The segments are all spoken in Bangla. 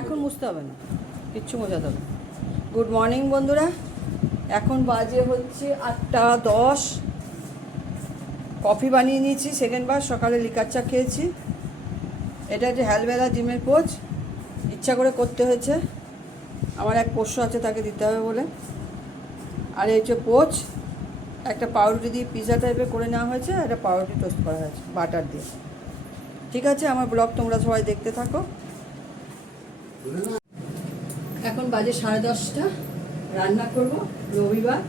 এখন মুছতে হবে না, কিচ্ছু মোছাতে হবে। গুড মর্নিং বন্ধুরা, এখন বাজে হচ্ছে 8:10। কফি বানিয়ে নিয়েছি সেকেন্ডবার, সকালে লিকার চা খেয়েছি। এটা হচ্ছে হেলবেলা জিমের কোচ, ইচ্ছা করে করতে হয়েছে, আমার এক পোষ্য আছে তাকে দিতে হবে বলে। আর এই হচ্ছে পোচ, একটা পাউরুটি দিয়ে পিৎজা টাইপের করে নেওয়া হয়েছে, একটা পাউরুটি টোস্ট করা হয়েছে বাটার দিয়ে। ঠিক আছে, আমার ব্লগ তোমরা সবাই দেখতে থাকো। এখন বাজে 10:30, রান্না করব রবিবার।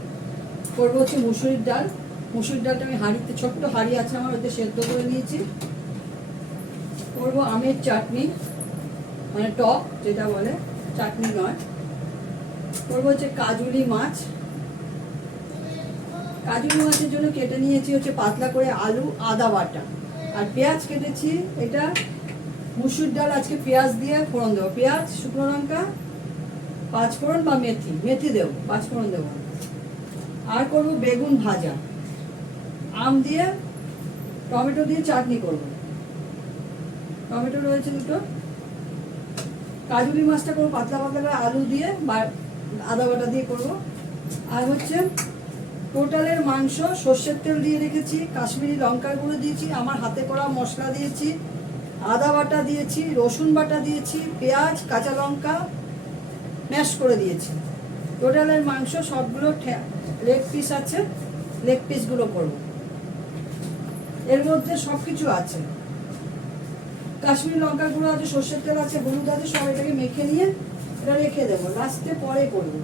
করবো হচ্ছে মুসুরির ডাল। মুসুরির ডালটা আমি হাঁড়িতে, ছোট্ট হাঁড়ি আছে আমার, ওতে সেদ্ধ করে নিয়েছি। করবো আমের চাটনি, মানে টক যেটা বলে, চাটনি নয়। করবো হচ্ছে কাজুলি মাছ। কাজুলি মাছের জন্য কেটে নিয়েছি হচ্ছে পাতলা করে আলু, আদা বাটা আর পেঁয়াজ কেটেছি। এটা মুসুর ডাল আজকে পেঁয়াজ দিয়ে ফোড়ন দেবো, পেঁয়াজ, শুকনো লঙ্কা, 5 ফোড়ন বা মেথি দেবো, 5 ফোড়ন দেবো। আর করবো বেগুন ভাজা, আম দিয়ে টমেটো দিয়ে চাটনি করবো, টমেটো রয়েছে দুটো। কাজুলি মাছটা করবো পাতলা পাতলা করে আলু দিয়ে বা আদা বাটা দিয়ে করবো। আর হচ্ছে টোটালের মাংস, সর্ষের তেল দিয়ে রেখেছি, কাশ্মীরি লঙ্কার গুঁড়ো দিয়েছি, আমার হাতে করা মশলা দিয়েছি, আদা বাটা দিয়েছি, রসুন বাটা দিয়েছি, পেঁয়াজ, কাঁচা লঙ্কা ম্যাশ করে দিয়েছি। টোটালের মাংস সবগুলো লেগ পিস আছে, লেগ পিসগুলো করবো। এর মধ্যে সব কিছু আছে, কাশ্মীরি লঙ্কার গুঁড়ো আছে, সর্ষের তেল আছে, হলুদ আছে, সব এটাকে মেখে নিয়ে এটা রেখে দেবো, লাস্টে পরে করবো।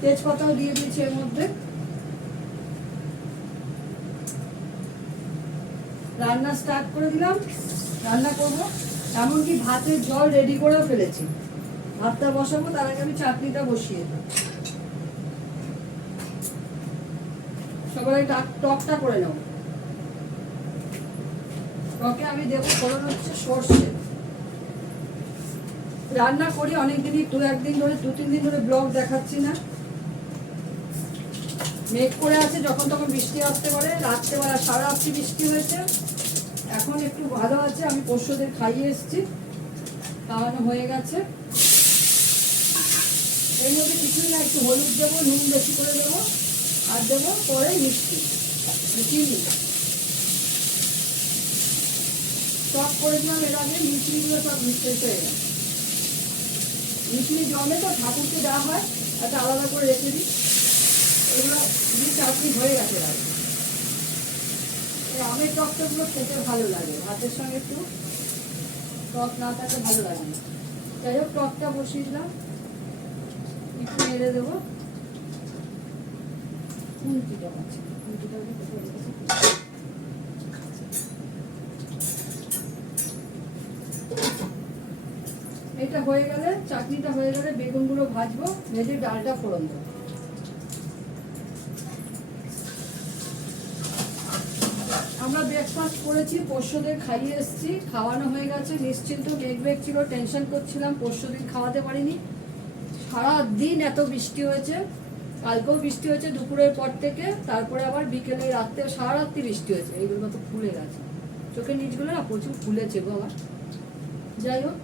তেজপাতাও দিয়ে দিয়েছি এর মধ্যে। রান্না স্টার্ট করে দিলাম, রান্না করব। এমনকি ভাতের জল রেডি করেও ফেলেছি, ভাতটা বসাবো, তার আগে আমি চাটনিটা বসিয়ে দেবো। সবাই টকটা করে নেব। টকে আমি দেবো ফোড়ন হচ্ছে সর্ষে। রান্না করি অনেকদিনই, 2-1 দিন ধরে, 2-3 দিন ধরে ব্লগ দেখাচ্ছি না। মেঘ করে আছে, যখন তখন বৃষ্টি আসতে পারে। রাত্রেবেলা সারা রাত্রি বৃষ্টি হয়েছে, এখন একটু ভালো আছে। আমি পশুদের খাইয়ে এসেছি, খাওয়ানো হয়ে গেছে। এর মধ্যে কিছুই না, একটু হলুদ দেবো, নুন বেশি করে দেবো, আর দেবো পরে মিষ্টি, চিনি। টক করেছিলাম এর আগে, মিষ্টিগুলো সব মিক্সড হয়ে গেছে। মিষ্টি জমে তো ঠাকুরকে দেওয়া হয়, একটা আলাদা করে রেখে দিই। এগুলো দিয়ে চাটনি হয়ে গেছে। আমের টকটাগুলো খেতে ভালো লাগে, ভাতের সঙ্গে একটু টক না থাকলে ভালো লাগে না। যাই হোক, টকটা বসিয়ে দিলাম, একটু নেড়ে দেবো। এটা হয়ে গেলে, চাটনিটা হয়ে গেলে বেগুনগুলো ভাজবো, ভেজে ডালটা ফোড়ন দেবো। আমরা ব্রেকফাস্ট করেছি, পোষ্যদের খাইয়ে এসেছি, খাওয়ানো হয়ে গেছে। নিশ্চিন্ত, মেঘ ছিল, টেনশন করছিলাম, পোষ্যদের খাওয়াতে পারিনি। সারাদিন এত বৃষ্টি হয়েছে, কালকেও বৃষ্টি হয়েছে দুপুরের পর থেকে, তারপরে আবার বিকেলে, রাত্রে, সারা রাত্রি বৃষ্টি হয়েছে। এইগুলো তো ফুলে গেছে, চোখের নিচগুলো না প্রচুর ফুলেছে বাবা। যাই হোক,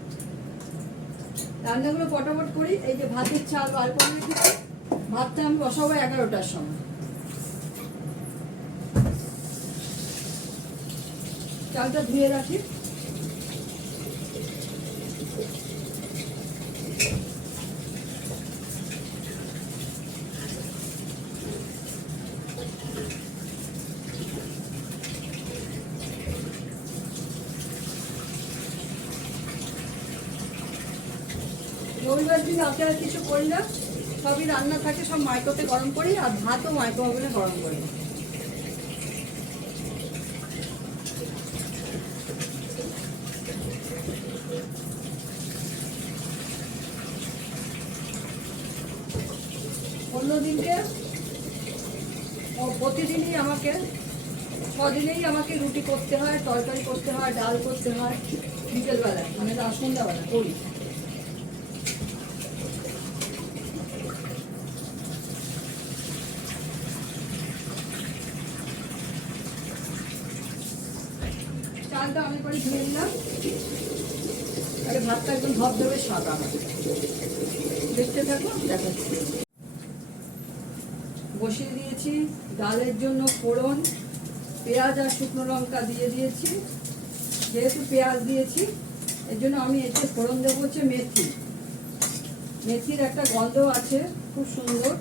রান্নাগুলো ফটাফট করি। এই যে ভাতের চাল বার করে রেখেছি, ভাতটা আমি বসাবো 11টার সময়। চালটা ধুয়ে রাখি। রবিবার দিন রাতে আর কিছু করি না, সবই রান্না থাকে, সব মাইক্রোতে গরম করি, আর ভাতও মাইক্রো ওভেনে গরম করি। অন্যদিনকে প্রতিদিনই আমাকে, 6 দিনেই আমাকে রুটি করতে হয়, তরকারি করতে হয়, ডাল করতে হয় বিকেলবেলায়, মানে সন্ধ্যাবেলা করি। চালটা আমি করে ধুয়ে নিলাম। তাহলে ভাতটা একদম ধবধবে সাদা হবে। দেখতে থাকো, দেখাচ্ছি। বসিয়ে দিয়েছি ডালের জন্য ফোড়ন, পেঁয়াজ আর শুকনো লঙ্কা দিয়ে দিয়েছি। যেহেতু পেঁয়াজ দিয়েছি এর জন্য আমি এতে ফোড়ন দেবো হচ্ছে মেথি। মেথির একটা গন্ধ আছে খুব সুন্দর।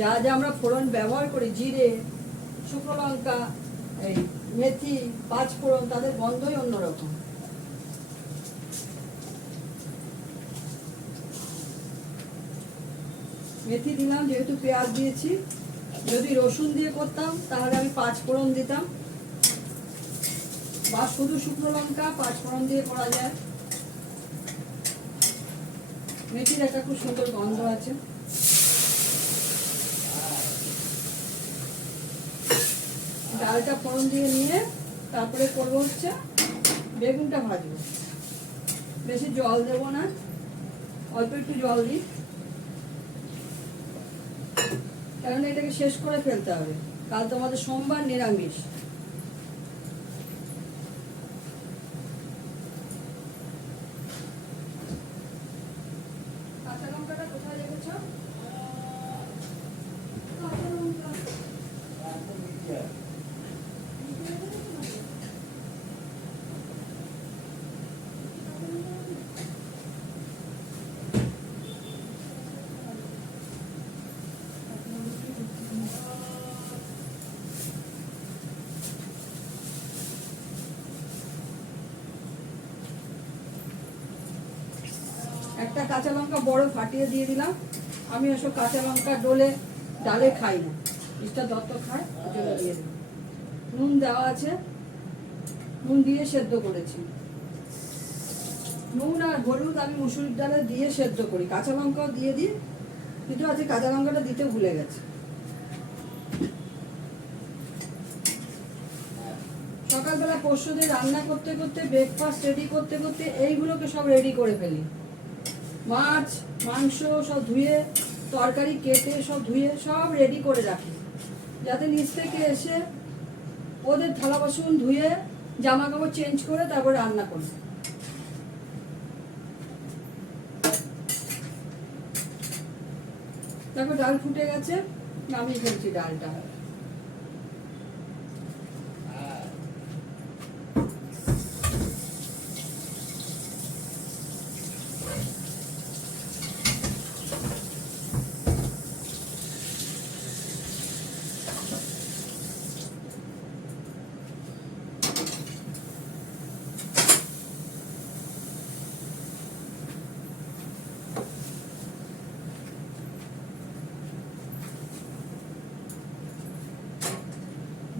যা যা আমরা ফোড়ন ব্যবহার করি, জিরে, শুকনো লঙ্কা, এই মেথি, পাঁচ ফোড়ন, তাদের গন্ধই অন্যরকম। মেথি দিলাম যেহেতু পেঁয়াজ দিয়েছি। যদি রসুন দিয়ে করতাম তাহলে আমি পাঁচ ফোড়ন দিতাম, বা শুধু শুকনো লঙ্কা পাঁচ ফোড়ন দিয়ে করা যায়। মেথির একটা খুব সুন্দর গন্ধ আছে। ডালটা ফোড়ন দিয়ে নিয়ে তারপরে করবো হচ্ছে বেগুনটা ভাজবো। বেশি জল দেবো না, অল্প একটু জল দিই, কারণ এটাকে শেষ করে ফেলতে হবে। কাল তো আমাদের সোমবার, নিরামিষ। কাঁচা লঙ্কাটা কোথায় রেখেছ? কাঁচা লঙ্কা একটা কাঁচা লঙ্কা বড় ফাটিয়ে দিয়ে দিলাম। আমি ওসব কাঁচা লঙ্কা ডলে ডালে খাই না, মিস্টার দত্ত খায়, ওই জন্য দিয়ে দিলাম। নুন দেওয়া আছে, নুন দিয়ে সেদ্ধ করেছি। নুন আর হলুদ আমি মুসুরির ডালে দিয়ে সেদ্ধ করি, কাঁচা লঙ্কাও দিয়ে দিই, কিন্তু আজকে কাঁচা লঙ্কাটা দিতে ভুলে গেছি। সকালবেলা পরশু দিন রান্না করতে করতে, ব্রেকফাস্ট রেডি করতে করতে এইগুলোকে সব রেডি করে ফেলি। মাছ মাংস সব ধুয়ে, তরকারি কেটে সব ধুয়ে সব রেডি করে রাখি, যাতে নিচ থেকে এসে ওদের থালা বাসন ধুয়ে জামা কাপড় চেঞ্জ করে তারপরে রান্না করি। তারপর ডাল ফুটে গেছে, নামিয়ে ফেলছি ডালটা।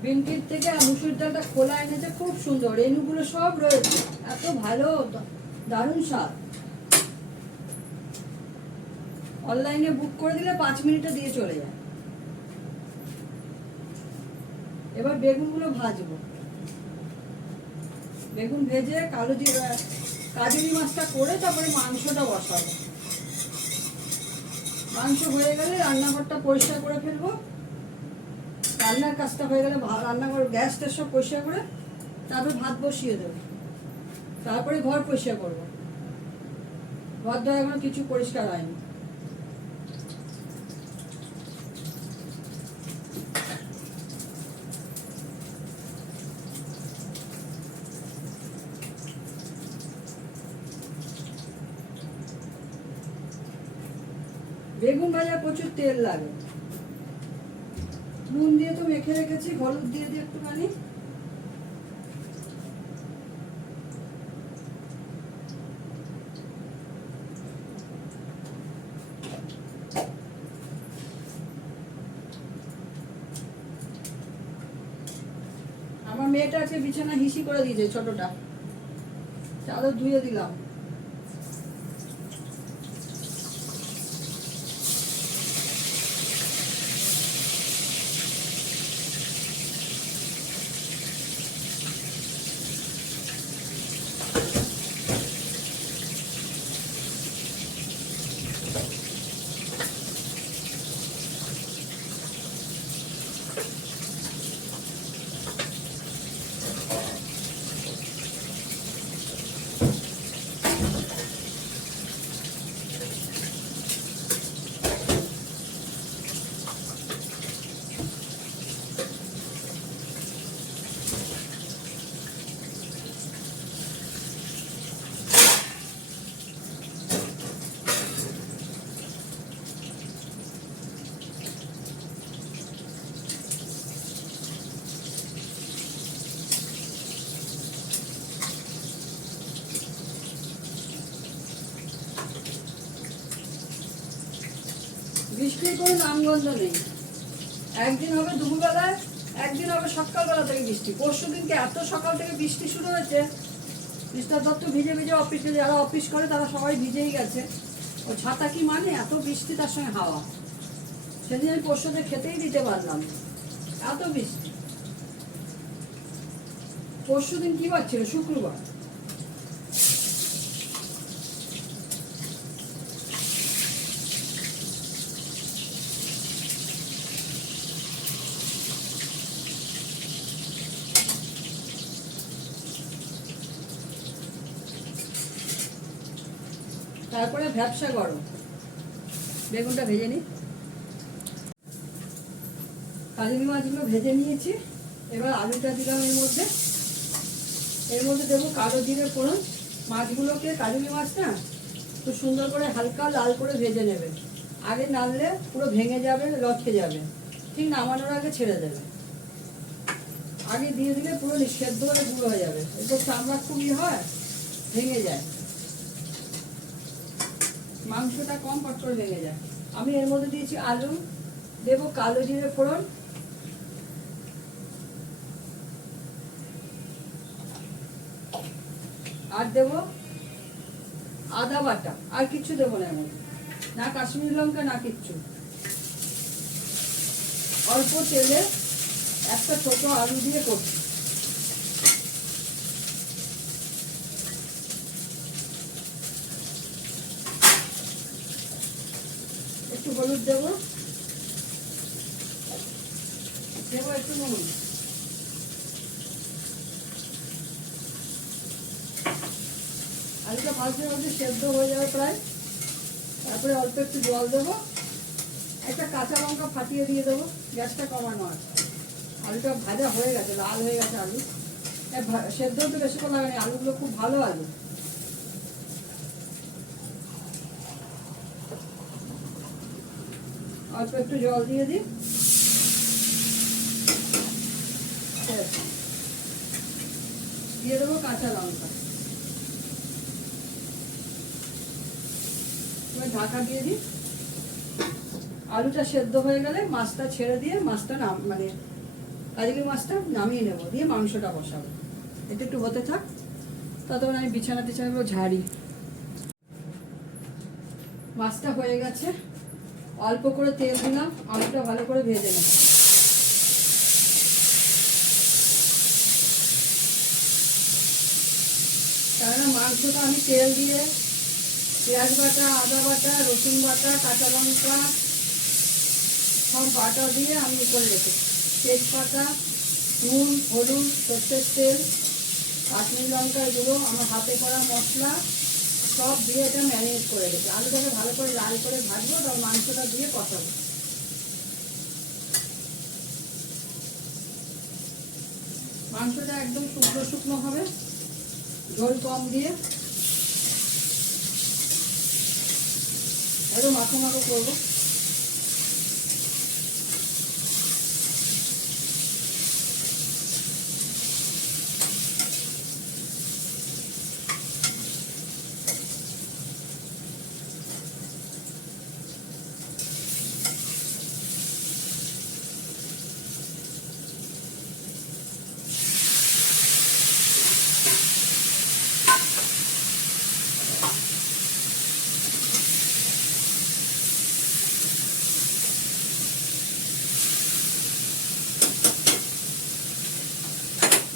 ব্লিঙ্কিট থেকে মুসুর ডালটা খোলা এনেছে, খুব সুন্দর, রেণুগুলো সব রয়েছে, এত ভালো, দারুণ স্বাদ। অনলাইনে বুক করে দিলে 5 মিনিটে দিয়ে চলে যায়। এবার বেগুনগুলো ভাজবো। বেগুন ভেজে কাজুরি মাছটা করে তারপরে মাংসটা বসাবো। মাংস হয়ে গেলে রান্নাঘরটা পরিষ্কার করে ফেলবো। রান্নার কাজটা হয়ে গেলে রান্নাঘর গ্যাসটা সব পরিষ্কার করে তারপরে ভাত বসিয়ে দেবো। তারপরে ঘর পরিষ্কার করবো। ঘর ধরে এখনো কিছু পরিষ্কার হয়নি। বেগুন ভাজা প্রচুর তেল লাগে। নুন দিয়ে তো মেখে রেখেছি, হলুদ দিয়ে দিই একটুখানি। আমার মেয়েটা আজকে বিছানা হিসি করে দিয়েছে, ছোটটা, চাদর ধুয়ে দিলাম। বৃষ্টির কোনো নামগন্ধ নেই। একদিন হবে দুপুরবেলায়, একদিন হবে সকালবেলা থেকে বৃষ্টি। পরশু দিনকে এত সকাল থেকে বৃষ্টি শুরু হয়েছে, মিস্টার দত্ত ভিজে ভিজে অফিসে, যারা অফিস করে তারা সবাই ভিজেই গেছে। ও ছাতা কি মানে, এত বৃষ্টি তার সঙ্গে হাওয়া। সেদিন আমি পরশুতে খেতেই দিতে পারলাম না, এত বৃষ্টি। পরশু দিন কি বার ছিল? শুক্রবার। তারপরে ভ্যাপসা গরম, বেগুনটা ভেজে নিই। কালিমি মাছগুলো ভেজে নিয়েছি, এবার আলুটা দিলাম এর মধ্যে। এর মধ্যে দেবো কালো জিরে ফোড়ন। মাছগুলোকে, কালিমি মাছটা খুব সুন্দর করে হালকা লাল করে ভেজে নেবে। আগে নাড়লে পুরো ভেঙে যাবে, লটকে যাবে, ঠিক নামানোর আগে ছেড়ে দেবে। আগে দিয়ে দিলে পুরো সেদ্ধ করে গুঁড়ো হয়ে যাবে। এরপর চামড়া খুবই হয়, ভেঙে যায়, মাংসটা কম পট করে ভেঙে যায়। আমি এর মধ্যে দিয়েছি আলু, দেবো কালো জিরে ফোড়ন, আর দেবো আদা বাটা। আর কিচ্ছু দেবো না, এমন না কাশ্মীরি লঙ্কা না কিচ্ছু। অল্প তেলে একটা ছোট আলু দিয়ে করছি। একটু হলুদ দেবো, দেবো একটু নুন। আলুটা মাঝে মাঝে সেদ্ধ হয়ে যাবে প্রায়। তারপরে অল্প একটু জল দেবো, একটা কাঁচা লঙ্কা ফাটিয়ে দিয়ে দেবো। গ্যাসটা কমানো আছে। আলুটা ভাজা হয়ে গেছে, লাল হয়ে গেছে আলু। সেদ্ধ তো বেশিক্ষণ লাগেনি, আলুগুলো খুব ভালো আলু। অল্প একটু জল দিয়ে দিই, দিয়ে দেবো কাঁচা লঙ্কা। এবার ঢাকা দিয়ে দিই। আলুটা সেদ্ধ হয়ে গেলে মাছটা ছেড়ে দিয়ে, মাছটা মানে কাজলি মাছটা নামিয়ে নেবো, দিয়ে মাংসটা বসাবো। এটা একটু হতে থাক, ততক্ষণ আমি বিছানা টিছানাগুলো ঝাড়ি। মাছটা হয়ে গেছে, অল্প করে তেল দিলাম, আলুটা ভালো করে ভেজে নেব। কেননা মাংসটা আমি তেল দিয়ে পেঁয়াজ বাটা, আদা বাটা, রসুন বাটা, কাঁচা লঙ্কা সব বাটা দিয়ে আমি করে রেখেছি। তেজপাতা, নুন, হলুদ, সর্ষের তেল, কাশ্মীরি লঙ্কার গুঁড়ো, আমার হাতে করা মশলা সব দিয়ে এটা ম্যারিনেট করে রেখেছি। আলুটাকে ভালো করে লাল করে ভাজবো, তারপর মাংসটা দিয়ে কষাবো। মাংসটা একদম শুকনো শুকনো হবে, ঝোল কম দিয়ে একদম মাখো মাখো করবো।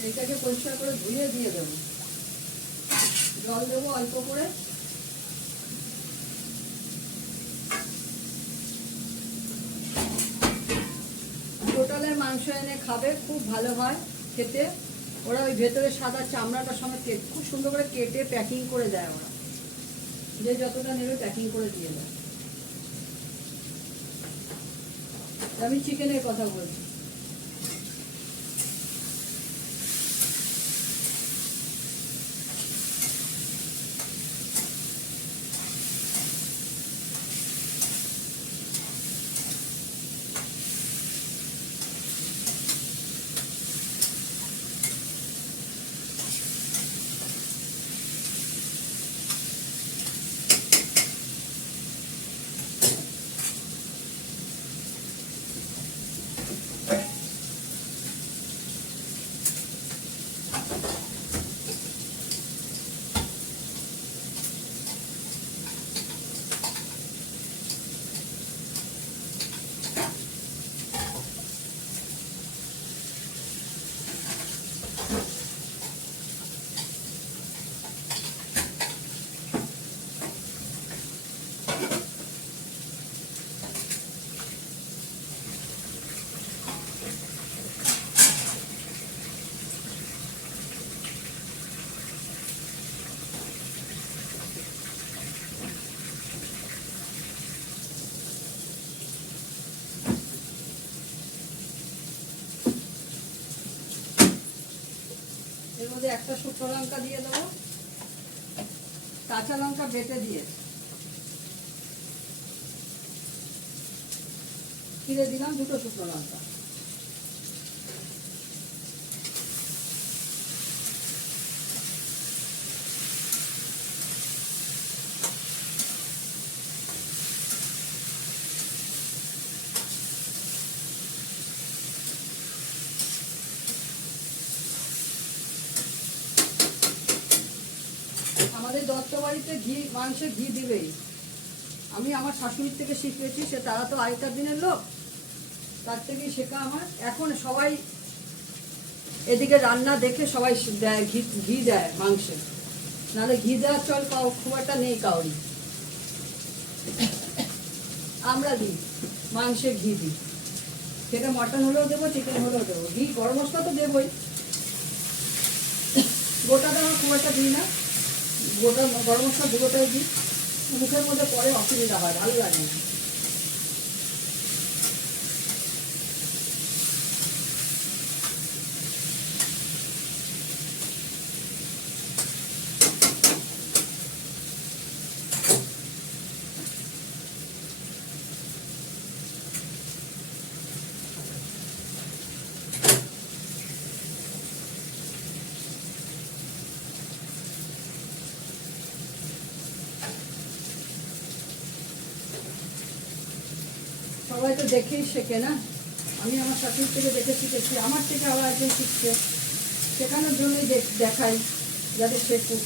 এইটাকে পরিষ্কার করে ধুয়ে দিয়ে দেবো। জল দেবো অল্প করে। টোটালের মাংস এনে খাবে, খুব ভালো হয় খেতে। ওরা ওই ভেতরে সাদা চামড়াটা সমেত খুব সুন্দর করে কেটে প্যাকিং করে দেয়। ওরা যে যতটা নেবে প্যাকিং করে দিয়ে দেয়। আমি চিকেনের কথা বলছি। মধ্যে একটা শুকনো লঙ্কা দিয়ে দেবো, কাঁচা লঙ্কা বেটে দিয়েছি, চিড়ে দিলাম 2টো শুকনো লঙ্কা। আমাদের দত্ত বাড়িতে মাংসে ঘি দিবেই। আমি আমার শাশুড়ির থেকে শিখেছি, সে তারা তো আগেকার দিনের লোক, তার থেকেই শেখা আমার। এখন সবাই এদিকে রান্না দেখে সবাই দেয়, ঘি দেয় মাংসে, নাহলে ঘি দেওয়ার চল খুব একটা নেই কাউরি। আমরা দিই, মাংসে ঘি দিই, সেটা মটন হলেও দেবো, চিকেন হলেও দেবো। ঘি গরম মশলা তো দেবই, গোটাটা আমরা খুব একটা দিই না, গোটা গরম মশলা দুটোটাই দিই, মুখের মধ্যে পরে অসুবিধা হয়, ভালো লাগে না। সবাই তো দেখেই শেখে না, আমি আমার শাশুড়ির থেকে দেখে শিখেছি, আমার থেকে আবার একজন শিখছে, শেখানোর জন্যই দেখাই, যাতে শেখুক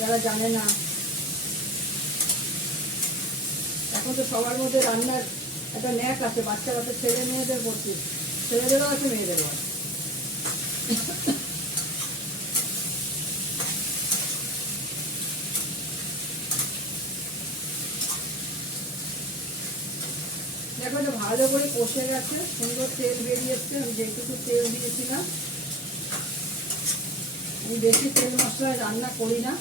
যারা জানে না। এখন তো সবার মধ্যে রান্নার একটা ন্যাক আছে, বাচ্চা বাচ্চা ছেলে মেয়েদের মধ্যে, ছেলেদেরও আছে মেয়েদেরও আছে। দেখো তো ভালো করে কষে গেছে, সুন্দর তেল বেরিয়ে এসছে। আমি যেটুকু তেল দিয়েছিলাম, আমি বেশি তেল মশলায় রান্না করি না,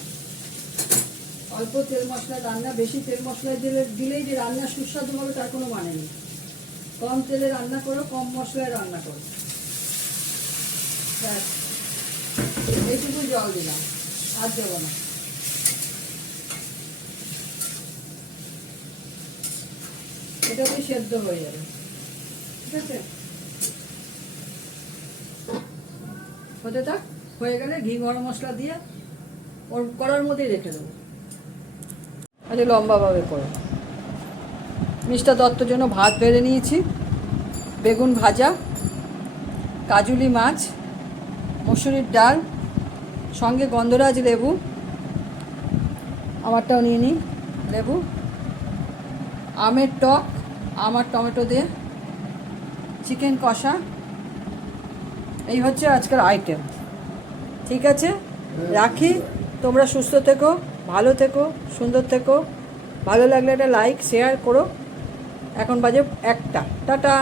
অল্প তেল মশলায় রান্না। বেশি তেল মশলায় দিলেই যে রান্না সুস্বাদু হবে তার কোনো মানে নেই। কম তেলে রান্না করো, কম মশলায় রান্না করো, ব্যাস। এইটুকু জল দিলাম, আর দেবো না। এটাতেই সেদ্ধ হয়ে যাবে, ঠিক আছে? হতে থাক, হয়ে গেলে ঘি গরম মশলা দিয়ে ওর কড়ার মধ্যেই রেখে দেবো। আচ্ছা, লম্বাভাবে করে মিস্টার দত্তর জন্য ভাত বেড়ে নিয়েছি, বেগুন ভাজা, কাজুলি মাছ, মসুরির ডাল, সঙ্গে গন্ধরাজ লেবু, আমারটাও নিয়ে নিই লেবু, আমের টক, আমার টমেটো দিয়ে, চিকেন কষা। এই হচ্ছে আজকের আইটেম, ঠিক আছে? রাখি, তোমরা সুস্থ থেকো, ভালো থেকো, সুন্দর থেকো। ভালো লাগলে একটা লাইক শেয়ার করো। এখন বাজে 1টা, টাটা।